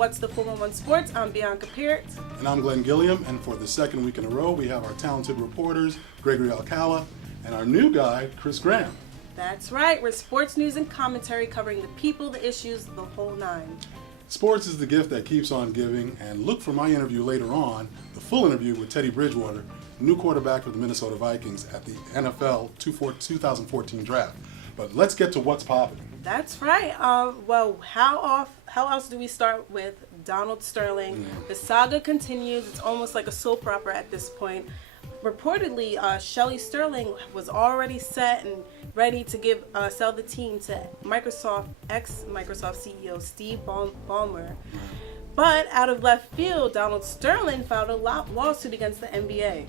What's the 411 Sports? I'm Bianca Peart. And I'm Glenn Gilliam, and for the second week in a row, we have our talented reporters, Gregory Alcala, and our new guy, Chris Graham. That's right, we're sports news and commentary covering the people, the issues, the whole nine. Sports is the gift that keeps on giving, and look for my interview later on, the full interview with Teddy Bridgewater, new quarterback of the Minnesota Vikings at the NFL 2014 draft. But let's get to what's popping. That's right. Well, how else do we start with Donald Sterling? The saga continues. It's almost like a soap opera at this point. Reportedly, SHELLY STERLING was already set and ready to sell the team to ex-Microsoft CEO Steve Ballmer. But out of left field, Donald Sterling filed a lawsuit against the NBA.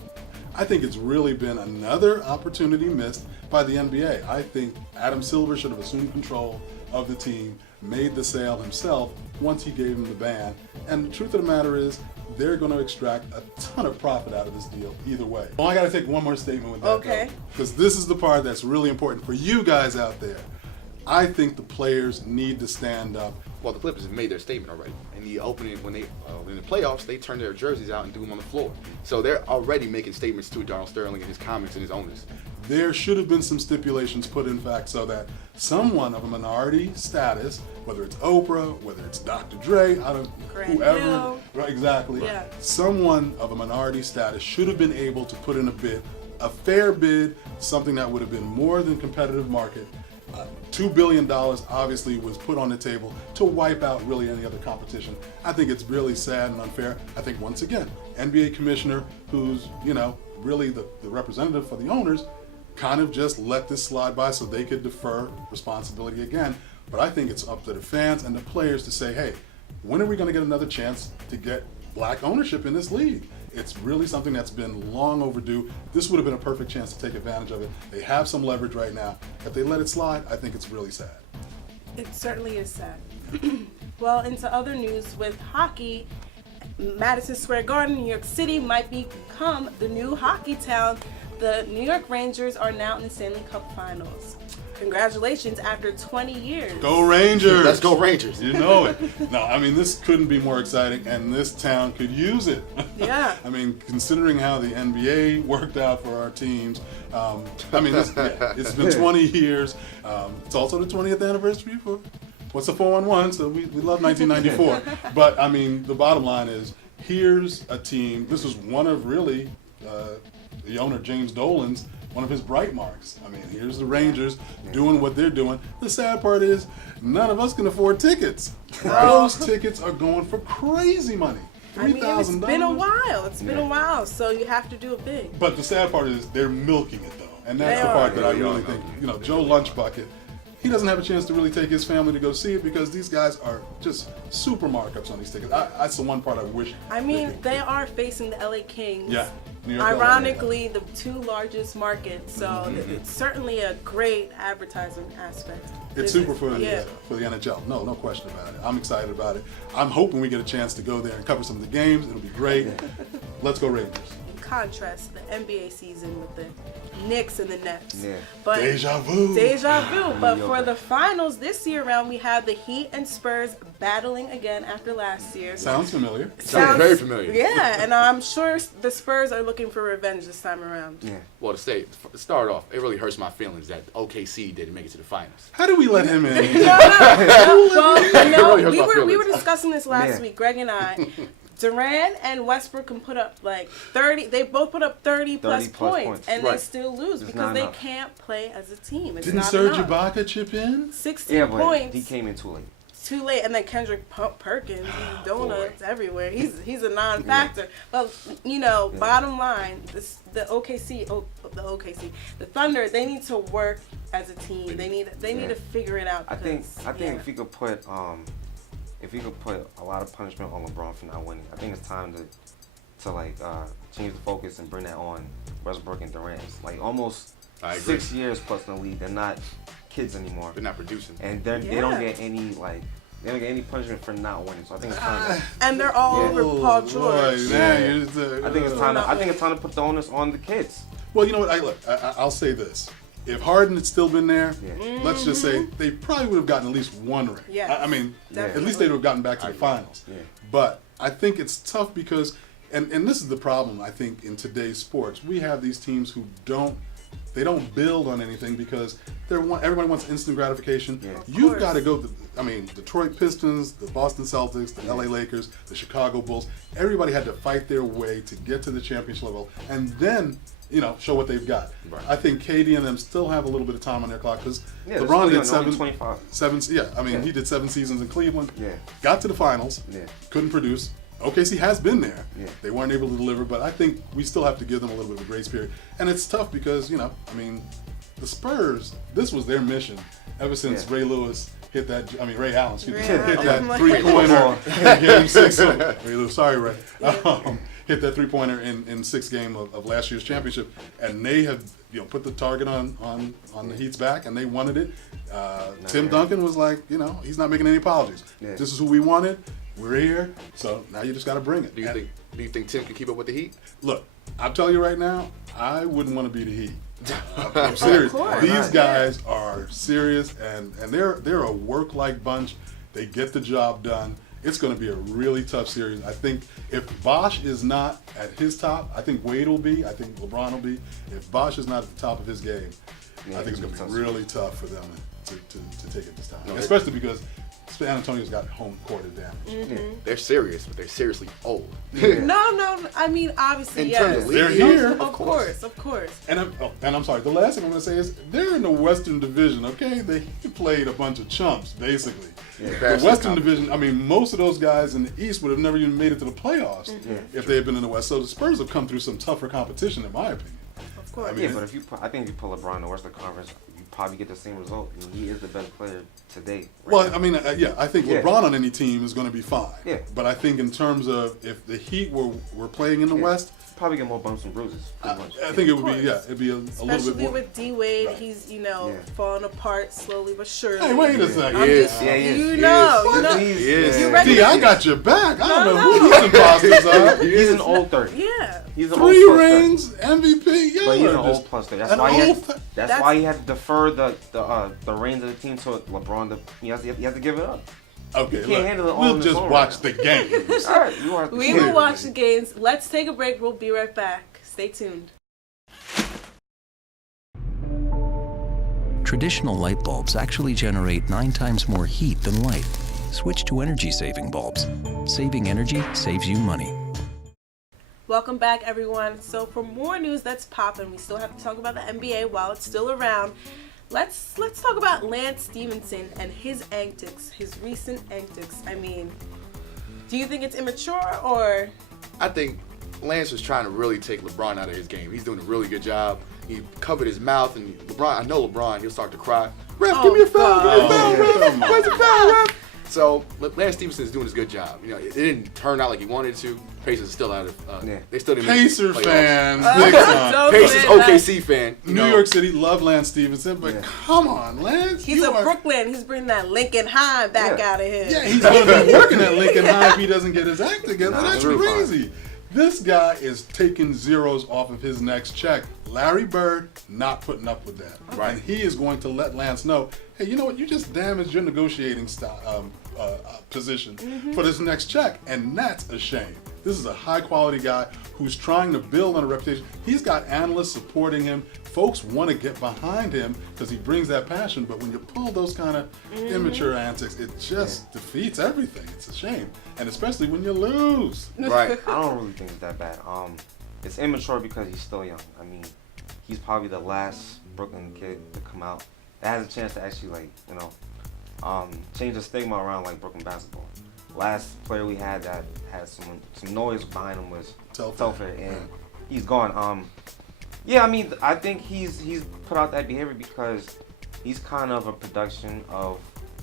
I think it's really been another opportunity missed by the NBA. I think Adam Silver should have assumed control of the team, made the sale himself once he gave him the ban. And the truth of the matter is, they're going to extract a ton of profit out of this deal either way. Well, I got to take one more statement with that, though, because this is the part that's really important for you guys out there. I think the players need to stand up. Well, the Clippers made their statement already. The opening in the playoffs, they turned their jerseys out and put them on the floor. So they're already making statements to Donald Sterling and his comments and his owners. There should have been some stipulations put in fact so that someone of a minority status, whether it's Oprah, whether it's Dr. Dre, whoever, right, exactly, someone of a minority status should have been able to put in a bid, a fair bid, something that would have been more than competitive market. $2 billion obviously was put on the table to wipe out really any other competition. I think it's really sad and unfair. I think once again, NBA commissioner, who's really the representative for the owners, kind of just let this slide by so they could defer responsibility again. But I think it's up to the fans and the players to say, hey, when are we going to get another chance to get black ownership in this league? It's really something that's been long overdue. This would have been a perfect chance to take advantage of it. They have some leverage right now. If they let it slide, I think it's really sad. It certainly is sad. Well, into other news with hockey, Madison Square Garden, New York City might become the new hockey town. The New York Rangers are now in Stanley Cup Finals. Congratulations after 20 years. Go Rangers! Let's go Rangers. You know it. No, I mean, this couldn't be more exciting, and this town could use it. Yeah. I mean, considering how the NBA worked out for our team, it's been 20 years. It's also the 20th anniversary for what's the 411, so we love 1994. But, I mean, the bottom line is, here's a team. This is one of really the owner, James Dolan's, one of his bright marks. I mean, here's the Rangers doing what they're doing. The sad part is, none of us can afford tickets. Those tickets are going for crazy money. $3,000. It's been a while, so you have to do it big. But the sad part is, they're milking it. And that's the part that I really think, Joe Lunchbucket, he doesn't have a chance to really take his family to go see it because these guys are just super markups on stage. That's the one part I wish. I mean, they are facing the LA Kings. Yeah. Ironically, the two largest markets, so it's certainly a great advertising aspect. It's super for the NHL. No question about it. I'm excited about it. I'm hoping we get a chance to go there and cover some of the game. It would be great. Let's go Rangers. Contracts, NBA season, Knicks in the Nets. But Deja vu. But for the finals this year round, we have the Heat and Spurs battling again after last year. Sounds familiar. Sounds very familiar. Yeah, and I'm sure the Spurs are looking for revenge this time around. Yeah. Well, to start off, it really hurts my feelings that OKC didn't make it to the finals. How do we let him in? We were discussing this last week, Greg and I. Durant and Westbrook can put up like 30. They both put up 30 plus points, and they still lose because they can't play as a team. Didn't Serge Ibaka chip in? 16 points. He came into it too late, and then Kendrick Perkins, he's donuts everywhere. He's a non-factor. But bottom line, the Thunder, they need to work as a team. They need to figure it out. I think if you could put a lot of punishment on LeBron for not winning, I think it's time to change the focus and bring that on Westbrook and Durant. Like almost 6 years plus the league, they're not kids anymore. They're not producing, and they don't get any punishment for not winning. So I think it's time. And they're all over Paul George. I think it's time to put the onus on the kids. Well, you know what? I'll say this. if Harden had still been there, let's just say they probably would have gotten at least one ring. Yes. I mean, at least they would have gotten back to the finals. But I think it's tough because, and this is the problem, I think, in today's sports. We have these teams who don't build on anything because everybody wants instant gratification. You've got to go to, Detroit Pistons, the Boston Celtics, the LA Lakers, the Chicago Bulls. Everybody had to fight their way to get to the championship level and then, show what they've got. I think KD and them still have a little bit of time on their clock because LeBron did seven. He did 7 seasons in Cleveland, got to the finals, couldn't produce. OKC has been there. They weren't able to deliver, but I think we still have to give them a little bit of grace period. And it's tough because, the Spurs, this was their mission ever since Ray Allen, hit that 3-pointer in Game 6. Sorry, Ray. Hit that 3-pointer in 6th game of last year's championship. And they had put the target on the Heat's back, and they wanted it. Tim Duncan was like, he's not making any apologies. This is who we wanted. We're here, so now you just got to bring it. Do you think Tim can keep up with the Heat? Look, I'll tell you right now, I wouldn't want to be the Heat. I'm serious. These guys are serious, and they're a work-like bunch. They get the job done. It's going to be a really tough series. I think if Bosh is not at his top, I think Wade will be. I think LeBron will be. If Bosh is not at the top of his game, I think it's going to be really tough for them to take it this time. Especially because San Antonio's got home court advantage. They're serious. They're seriously old. No, obviously, yes. They're here. Of course. And I'm sorry, the last thing I'm going to say is they're in the Western Division, okay? They played a bunch of chumps, basically. The Western Division, most of those guys in the East would have never even made it to the playoffs if they had been in the West. So the Spurs have come through some tougher competition, in my opinion. Of course. But I think if you put LeBron in the Western Conference, you probably get the same result. He is the best player today. Well, I think LeBron on any team is going to be fine. But I think in terms of if the Heat were playing in the West, probably get more bumps and bruises. I think it would be, it'd be a little bit more. With D-Wade, he's, falling apart slowly but surely. Hey, wait a second. D, I got your back. I don't know who these imposters are. He's an old 30. He's an 3 old rings, MVP. But he's an old puster. That's why he had to defer the reins of the team so LeBron, he has to give it up. Okay, we'll just watch the game. We will watch the games. Let's take a break. We'll be right back. Stay tuned. Traditional light bulbs actually generate 9 times more heat than light. Switch to energy-saving bulbs. Saving energy saves you money. Welcome back, everyone. So for more news that's popping, we still have to talk about the NBA while it's still around. Let's talk about Lance Stephenson and his antics, his recent antics. Do you think it's immature or? I think Lance was trying to really take LeBron out of his game. He's doing a really good job. He covered his mouth. And LeBron, I know LeBron, he was starting to cry. Give me a foul. So, but Lance Stephenson's doing a good job. It didn't turn out like he wanted to. Pacers still out of they still didn't. Pacer fans. Pacers OKC fan. New York City love Lance Stephenson, but come on, Lance. He's Brooklyn. He's bringing that Lincoln High back out of here. Yeah, he's going to be working at Lincoln High if he doesn't get his act together. That's crazy. This guy is taking zeros off of his next check. Larry Bird not putting up with that. Right. And he is going to let Lance know, hey, you know what? You just damaged your negotiating position for this next check. And that's a shame. This is a high-quality guy who's trying to build on a reputation. He's got analysts supporting him. Folks want to get behind him because he brings that passion. But when you pull those kind of immature antics, it just defeats everything. It's a shame. And especially when you lose. Right. I don't really think it's that bad. It's immature because he's still young. He's probably the last Brooklyn kid to come out that has a chance to actually, change the stigma around Brooklyn basketball. Last player we had that had some noise behind him was Telford, and he's gone. I think he's put out that behavior because he's kind of a production of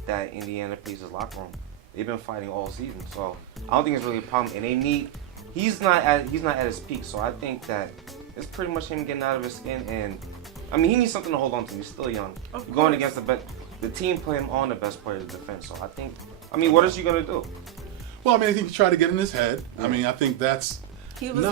that Indiana Pacers locker room. They've been fighting all season, so I don't think it's really a problem. And he's not at his peak, so I think that it's pretty much him getting out of his skin. And he needs something to hold on to. He's still young, going against the team playing on the best player of defense. So I think, what is he gonna do? Well, I think he tried to get in his head. I think that's He was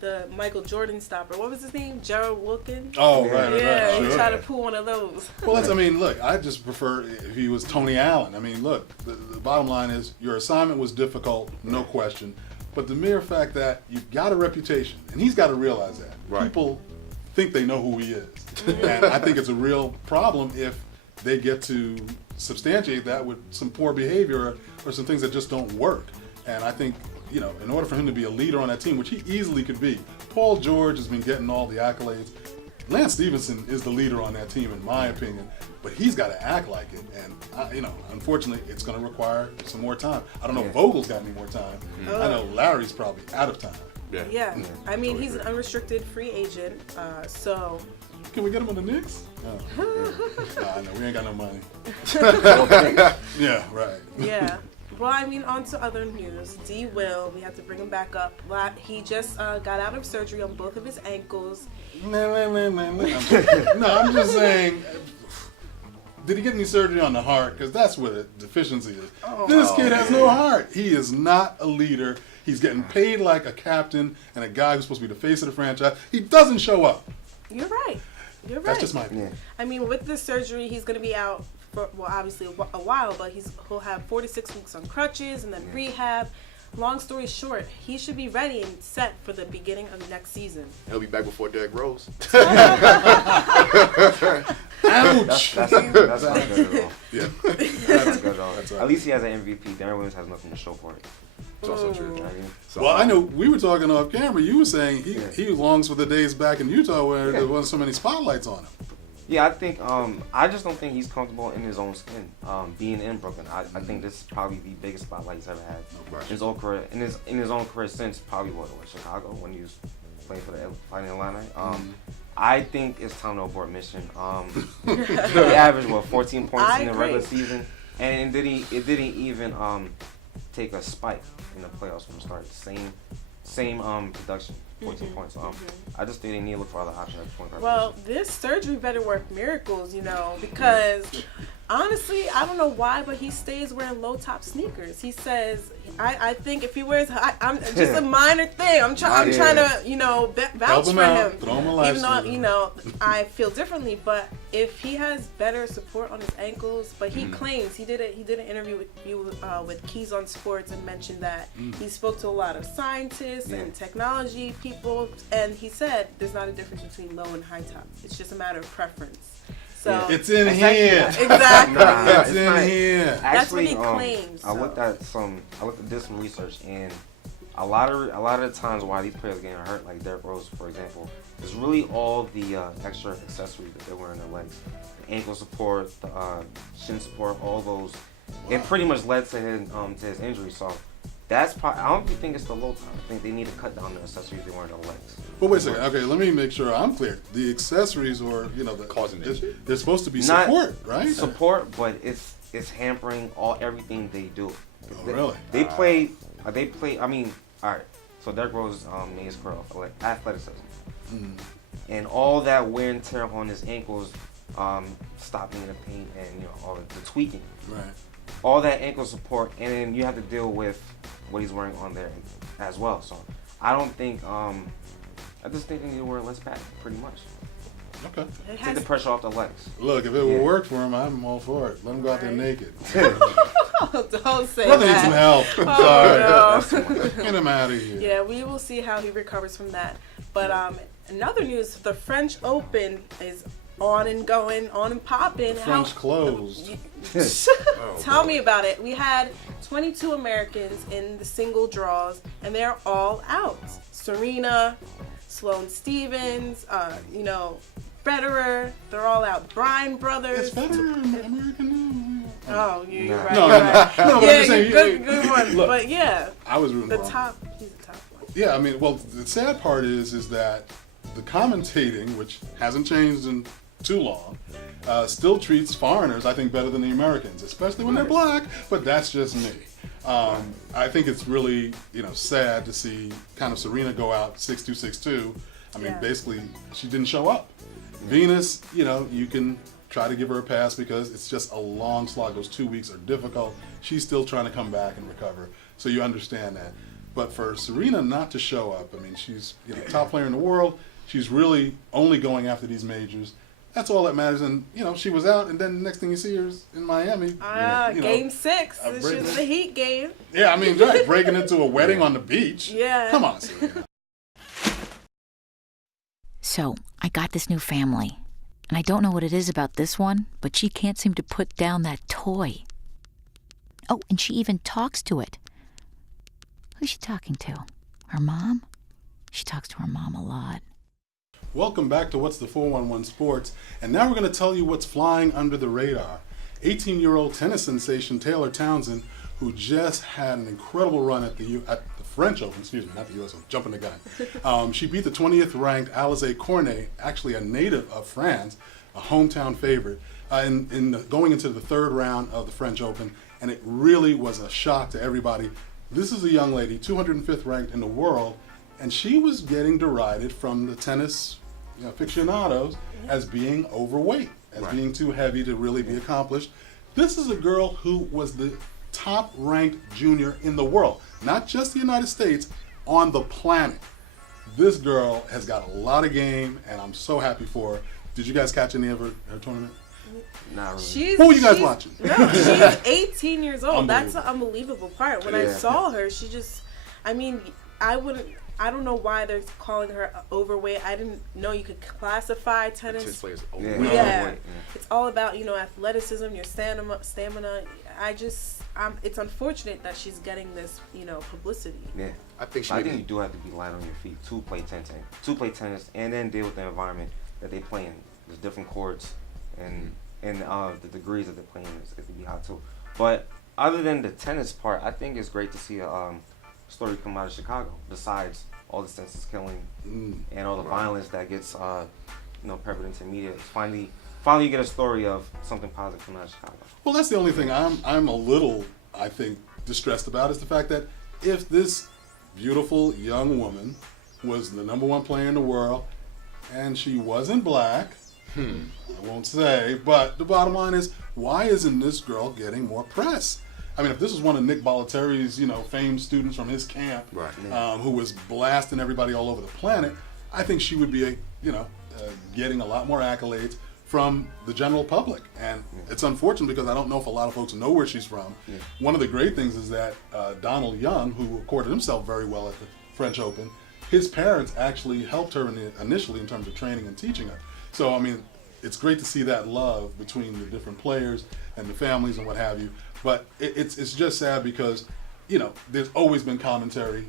the Michael Jordan stopper. What was his name? Gerald Wilkins? Oh, right, Yeah, right, he sure. tried to pull one of those. Well, I mean, look, I just prefer if he was Tony Allen. I mean, look, the bottom line is your assignment was difficult, no question. But the mere fact that you've got a reputation, and he's got to realize that. Right. People think they know who he is. And I think it's a real problem if they get to substantiate that with some poor behavior or some things that just don't work. And I think, you know, in order for him to be a leader on that team, which he easily could be, Paul George has been getting all the accolades. Lance Stevenson is the leader on that team, in my opinion, but he's got to act like it. And, you know, unfortunately, it's going to require some more time. I don't know if Vogel's got any more time. I know Larry's probably out of time. Yeah, I mean, he's an unrestricted free agent, so. Can we get him in the Knicks? Nah, they ain't got no money. Yeah, right. Yeah. Well, I mean, on to other news. D. Will, we have to bring him back up. He just got out of surgery on both of his ankles. No, I'm just saying, did he get any surgery on the heart? Because that's what a deficiency is. This kid has no heart. He is not a leader. He's getting paid like a captain and a guy who's supposed to be the face of the franchise. He doesn't show up. You're right. You're right. That's just my opinion. I mean, with the surgery, he's going to be out, well, obviously a while, but he'll have 46 weeks on crutches and then rehab. Long story short, he should be ready and set for the beginning of next season. He'll be back before Derrick Rose. Ouch! That's not good. Yeah. That's good. At least he has an MVP. Deron Williams has nothing to show for it. You know what I mean? Well, I know we were talking off camera. You were saying he longs for the days back in Utah where there wasn't so many spotlights on him. Yeah, I think I just don't think he's comfortable in his own skin. Being in Brooklyn, I think this is probably the biggest spotlight he's ever had. His own career, in his own career since probably was in Chicago when he was playing for the Fighting Atlanta. I think it's kind of a mission. He averaged 14 points in the regular season, and it didn't even take a spike in the playoffs from the start. Same production. 14 points. I just didn't need for other options. Well, this surgery better work miracles, you know, because honestly, I don't know why, but he stays wearing low-top sneakers. He says, I think if he wears, it's a minor thing. I'm trying to, you know, vouch for him. Even though, you know, I feel differently, but if he has better support on his ankles, but he claims, he did an interview with Keys on Sports and mentioned that he spoke to a lot of scientists and technology people, and he said there's not a difference between low and high top. It's just a matter of preference. So it's in here. Exactly. It's in here. Actually, I looked at this research, and a lot of the time while he could have been hurt, like Derrick Rose, for example, it's really all the extra accessories that they're wearing, like ankle support, shin support, all those. It pretty much led to his injury. So that's I don't think it's the low. I think they need to cut down the accessories on the low. But wait a second. Okay, let me make sure I'm clear. The accessories, or you know, they're supposed to be support, right? Support, but it's hampering everything they do. Really? They play. I mean, all right. So there goes his athleticism, and all that wear and tear on his ankles, stopping and all the tweaking. Right. All that ankle support, and you have to deal with what he's running on there as well. So I don't think. I just think we want to less back pretty much. Okay. Take the pressure off the legs. Look, if it would work for him, I'm all for it. Let him go out there naked. Don't say Brother needs some that. help. I'm sorry. Get him out of here. Yeah, we will see how he recovers from that. But another news, the French Open is on and going, on and popping. French clothes. Tell me about it. We had 22 Americans in the single draws, and they're all out. Serena, Sloane Stevens, you know, FEDERER, they're all out. Bryan brothers. It's Federer. Oh, you're right. No, right. no, Yeah, I'm saying, good one. look, But yeah, I was rooting the for him. top. Yeah, I mean, well, the sad part is that the commentating, which hasn't changed in too long, still treats foreigners, I think, better than the Americans, especially when they're black. But that's just me. I think it's really, you know, sad to see kind of Serena go out 6-2, 6-2. I mean, basically, she didn't show up. Venus, you know, you can try to give her a pass because it's just a long slog. Those 2 weeks are difficult. She's still trying to come back and recover. So you understand that. But for Serena not to show up, I mean, she's the top player in the world. She's really only going after these majors. That's all that matters. And, she was out, and then the next thing you see her is in Miami. Game 6. This is the Heat game. Yeah, I mean, right, breaking into a wedding on the beach. Yeah. Come on, Serena. So, I got this new family. And I don't know what it is about this one, but she can't seem to put down that toy. Oh, and she even talks to it. Who's she talking to? Her mom? She talks to her mom a lot. Welcome back to What's the 411 Sports. And now we're going to tell you what's flying under the radar. 18-year-old tennis sensation Taylor Townsend, who just had an incredible run at the French Open, excuse me, not the US, jumping the gun. She beat the 20th ranked Alizé Cornet, actually a native of France, a hometown favorite, going into the third round of the French Open, and it really was a shock to everybody. This is a young lady, 205th ranked in the world, and she was getting derided from the tennis aficionados as being overweight, as being too heavy to really be accomplished. This is a girl who was the top-ranked junior in the world, not just the United States, on the planet. This girl has got a lot of game, and I'm so happy for her. Did you guys catch any of her tournament? Who are you guys watching? No, she's 18 years old. That's the unbelievable part. When I saw her, she just, I don't know why they're calling her overweight. I didn't know you could classify tennis. Yeah. It's all about, athleticism, your stamina. It's unfortunate that she's getting this, publicity. Yeah, I think you do have to be light on your feet to play tennis, and then deal with the environment that they play in. There's different courts, and the degrees that they're playing is to be hot too. But other than the tennis part, I think it's great to see the story come out of Chicago. Besides all the sense of skilling and all the violence that gets prevalent in media, finally you get a story of something positive come out of Chicago. Well, that's the only thing I'm a little, I think, distressed about is the fact that if this beautiful young woman was the #1 player in the world and she wasn't black, I won't say, but the bottom line is, why isn't this girl getting more press? I mean, if this is one of Nick Bollettieri's, famed students from his camp, who was blasting everybody all over the planet, I think she would be, getting a lot more accolades from the general public. And it's unfortunate because I don't know if a lot of folks know where she's from. Yeah. One of the great things is that Donald Young, who recorded himself very well at the French Open, his parents actually helped her initially in terms of training and teaching her. So, I mean, it's great to see that love between the different players and the families and what have you. But it's just sad because, there's always been commentary,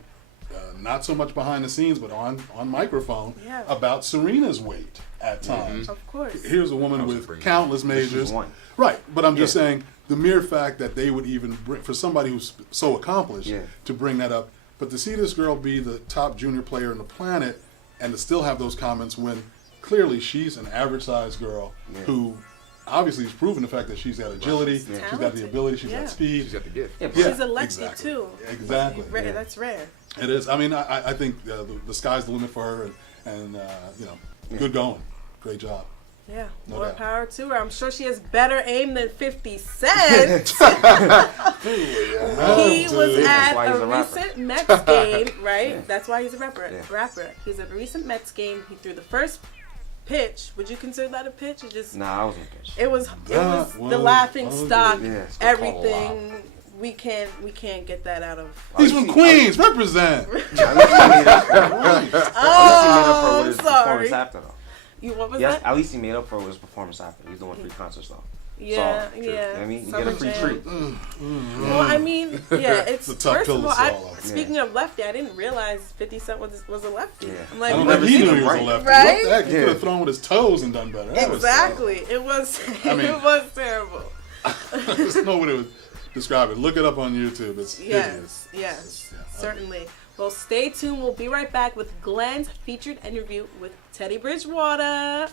not so much behind the scenes, but on microphone, about Serena's weight at times. Of course. Here's a woman with countless majors. Right, but I'm just saying, the mere fact that they would even, for somebody who's so accomplished, to bring that up, but to see this girl be the top junior player on the planet and to still have those comments when clearly she's an average-sized girl who obviously has proven the fact that she's got agility, she's got the ability, she's got speed. She's a lefty too. Exactly. That's rare. It is. I mean, I think the sky's the limit for her, and good going. Great job. Yeah, more power to her. I'm sure she has better aim than 50 Cent. He was at a recent Mets game, right? That's why he's a rapper. He was at a recent Mets game. He threw the first pitch. Would you consider that a pitch? Nah, that wasn't a pitch. It was the laughing stock, everything. We can't get that out of. He's from Queens. Represent. At least he made up for his performance after. What was Yes, that? at least he made up for his performance after. He's doing free concert stuff. Yeah. I mean, you get a free treat. Well, I mean, it's a tough first pill of to all, swallow. Speaking of lefty, I didn't realize 50 Cent was a lefty. I don't think he knew he was a lefty. Right? What the heck? He could have thrown with his toes and done better. That Exactly. It was terrible. There's no way to describe it. Look it up on YouTube. Yes, certainly. Well, stay tuned. We'll be right back with Glenn's featured interview with Teddy Bridgewater.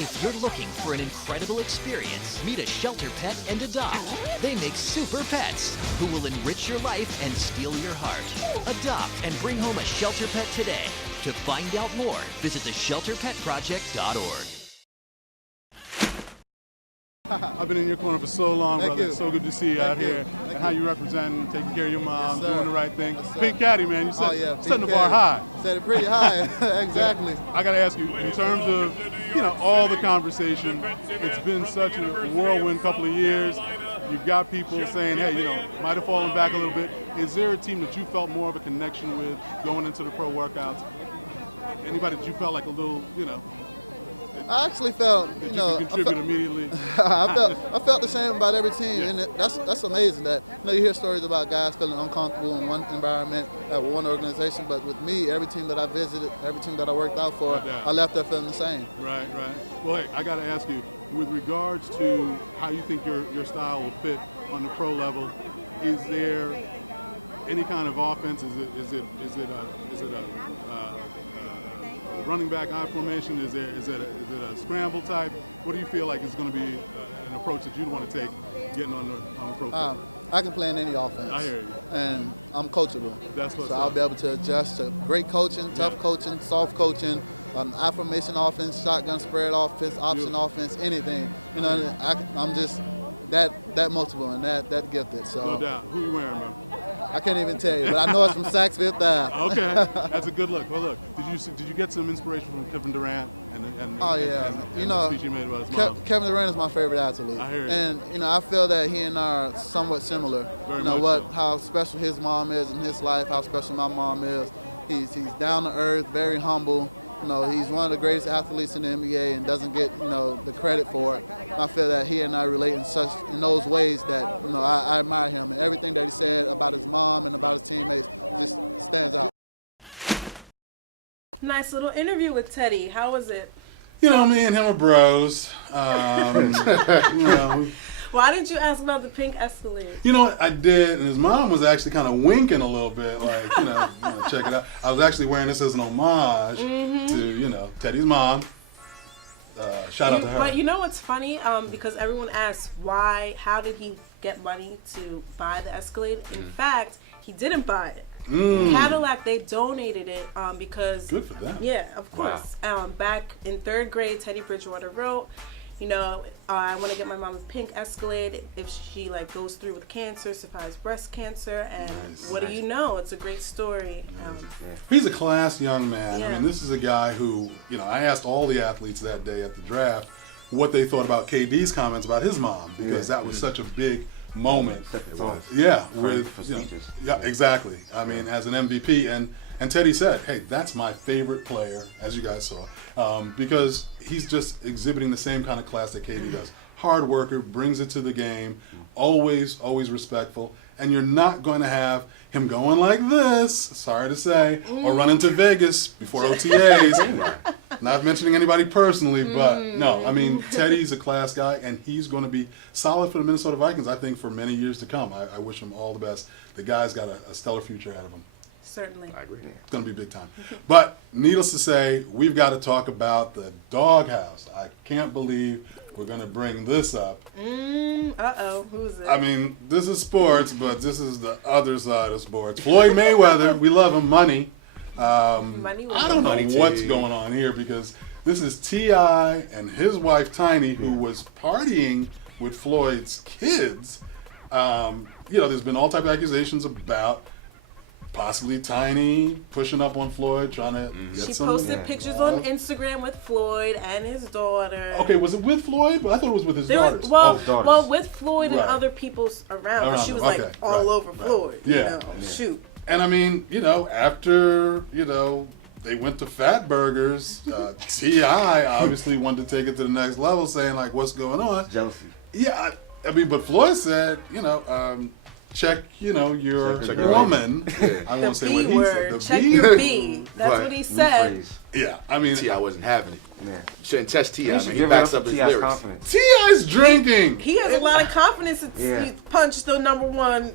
If you're looking for an incredible experience, meet a shelter pet and adopt. They make super pets who will enrich your life and steal your heart. Adopt and bring home a shelter pet today. To find out more, visit theshelterpetproject.org. I've been in your corner for so long, Thank brother. you. It's so good to see you out here Thank and how you represent, taking care of your mom, Yes, sir. doing the right thing. Yes, sir. Pink Caddy, man, you set, Pink setting the bar high. Caddy. Set it pretty high, exactly. I got to ask you, in terms of, all the conversation, it's been such a whirlwind couple of years. You've got people saying, hey, might have fallen back a little bit. Is there a team that you felt more of a connection with going into the pro workouts? Anybody that you felt like a little, I actually felt, that you can contribute immediately? I felt the same about every team, and that's amazing that you hear stories about guys feeling uncomfortable in one environment at one organization, but with me, every team that I visited, every team that I worked out for, I left there feeling the same. Right. Well, hey, I got to ask you, with regards to how you think your style will fit on the pro level, is there any kind of offense? Is it a running back I formation? Is it a scramble type? What do you feel like is going to be an approach that you'd want to take getting on the pro field? I can play in any offense. I hear you. And I'm coachable. That's what's so up. I'll be able to adjust to great coaching, tough coaching, soft coaching, I formation offense, shotgun spread offense, option offense, anything. I'm just that multiple and that gifted. So no doubt. Who you wearing, man? I can't even tell you, but I know it's from Saks Fifth Ave. Okay, that's a good look. Well, look, did you get some inspiration from Kevin Durant and the speech he made about his mom? Kevin Durant is my favorite athlete. I hear you. And I feel that he and I are somewhat similar. Very much so. How special his mom is in his life, how special my mom is. He's down to earth, very humble. He's one of the greatest athletes in the NBA and doesn't get, the credit for it. I feel that he and I relate in those ways that, I admire him. And everything that he said about his mom and about his teammates just stands out. Nice little interview with Teddy. How was it? Me and him are bros. Why didn't you ask about the pink Escalade? You know what, I did, and his mom was actually kind of winking a little bit, like, check it out. I was actually wearing this as an homage to, Teddy's mom. Shout out to her. But what's funny? Because everyone asks how did he get money to buy the Escalade? In fact, he didn't buy it. Cadillac, they donated it because, yeah, of course. Back in 3rd grade, Teddy Bridgewater wrote, I want to get my mom a pink Escalade if she goes through cancer, survives breast cancer, and what do you know? It's a great story. He's a class young man, and this is a guy who, I asked all the athletes that day at the draft what they thought about KD's comments about his mom, because that was such a big moment. Yeah, yeah, exactly. I mean, as an MVP, and Teddy said, hey, that's my favorite player, as you guys saw, because he's just exhibiting the same kind of class that KD does. Hard worker, brings it to the game, always respectful, and you're not going to have him going like this, sorry to say, or running to Vegas before OTAs. Not mentioning anybody personally, but no, I mean, Teddy's a class guy, and he's going to be solid for the Minnesota Vikings, I think, for many years to come. I wish him all the best. The guy's got a stellar future ahead of him. Certainly. It's going to be big time. But needless to say, we've got to talk about the doghouse. I can't believe we're going to bring this up. Uh-oh, who is it? I mean, this is sports, but this is the other side of sports. Floyd Mayweather, we love him, money. I don't know what's going on here, because this is T.I. and his wife Tiny, who was partying with Floyd's kids. There's been all type of accusations about possibly Tiny pushing up on Floyd, trying to get some. She posted pictures on Instagram with Floyd and his daughter. Okay, was it with Floyd? I thought it was with his daughters. Well, with Floyd and other people around. She was all over Floyd. Yeah. Shoot. And I mean, after, they went to Fat Burgers, T.I. obviously wanted to take it to the next level, saying, like, what's going on? Jealousy. Yeah, I mean, but Floyd said, check, your woman. I won't say what he said. Check your B. That's what he said. Yeah, I mean, T.I. wasn't having it. You shouldn't test T.I. He backs up his lyrics. T.I.'s drinking. He has a lot of confidence if you punch the number one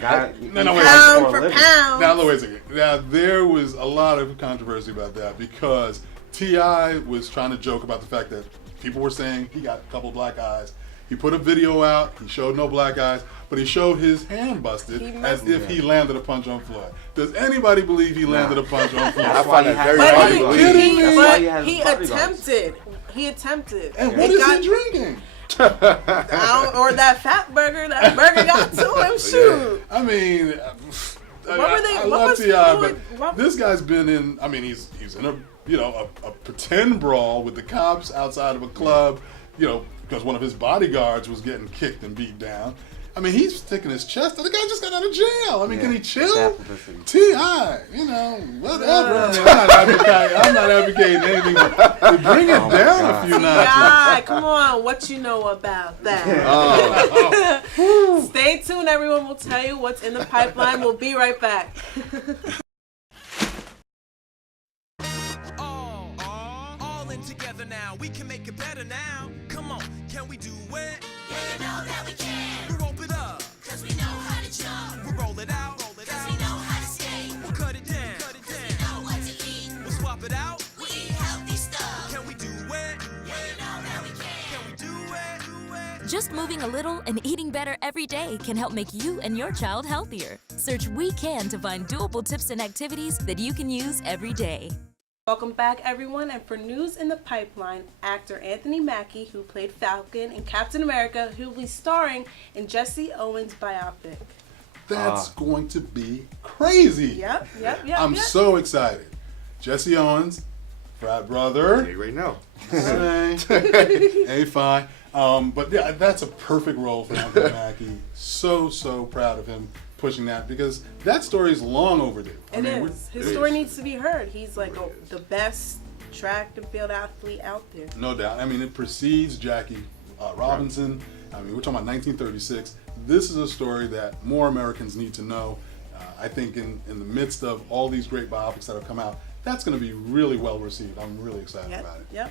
pound for pound. Now, wait a second. Now, there was a lot of controversy about that, because T.I. was trying to joke about the fact that people were saying he got a couple black eyes. He put a video out, he showed no black eyes, but he showed his hand busted as if he landed a punch on Floyd. Does anybody believe he landed a punch on Floyd? That's why he But he attempted. He attempted. And what is he drinking? Or that fat burger. That burger got to him. Shoot. I mean, I love T.I., but this guy's been in. I mean, he's in a pretend brawl with the cops outside of a club. Because one of his bodyguards was getting kicked and beat down. I mean, he's taking his chest. The guy just got out of jail. I mean, can he chill? T.I., whatever. I'm not advocating anything, but bring it down a few notches. T.I., come on, what you know about that? Stay tuned, everyone. We'll tell you what's in the pipeline. We'll be right back. All in together now. We can make it better now. Come on, can we do it? Yeah, you know that we can. We rope it up, cause we know how to jump. we roll it out, Cause we know how to skate. we'll cut it down, We know what to eat. we'll swap it out. We eat healthy stuff. Can we do it? Yeah, you know that we can. Can we do it? Just moving a little and eating better every day can help make you and your child healthier. Search We Can to find doable tips and activities that you can use every day. Welcome back, everyone, and for news in the pipeline, actor Anthony Mackie, who played Falcon in Captain America, who will be starring in Jesse Owens' biopic. That's going to be crazy. Yep. I'm so excited. Jesse Owens, fat brother. You already know. Hey, fine. But yeah, that's a perfect role for Anthony Mackie. So proud of him pushing that, because that story is long overdue. It is. His story needs to be heard. He's like the best track and field athlete out there. No doubt. I mean, it precedes Jackie Robinson. I mean, we're talking about 1936. This is a story that more Americans need to know. I think in the midst of all these great biopics that have come out, that's going to be really well received. I'm really excited about it. Yep.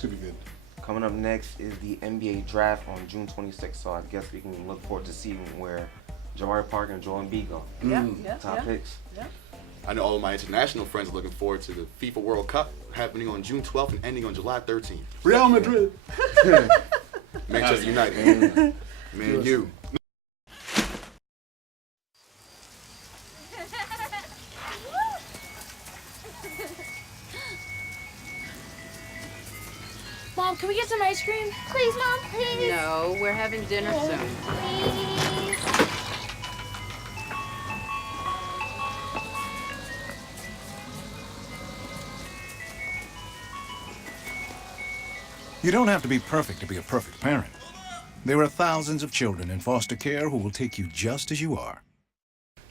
Should be good. Coming up next is the NBA draft on June 26th, so I guess we can look forward to seeing where Jabari Parker and Jordan Beasley top picks. I know all my international friends are looking forward to the FIFA World Cup happening on June 12th and ending on July 13th. Real Madrid. Manchester United, man. Man, you. Mom, can we get some ice cream? Please, Mom, please. No, we're having dinner soon. Please. You don't have to be perfect to be a perfect parent. There are thousands of children in foster care who will take you just as you are.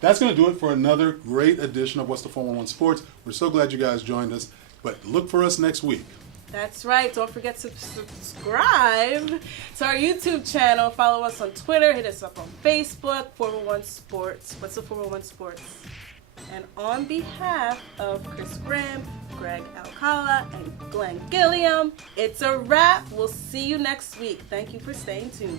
That's going to do it for another great edition of What's the 411 Sports. We're so glad you guys joined us, but look for us next week. That's right. Don't forget to subscribe to our YouTube channel. Follow us on Twitter. Hit us up on Facebook, 411 Sports. What's the 411 Sports? And on behalf of Chris Brand, Greg Alcala, and Glenn Gilliam, it's a wrap. We'll see you next week. Thank you for staying tuned.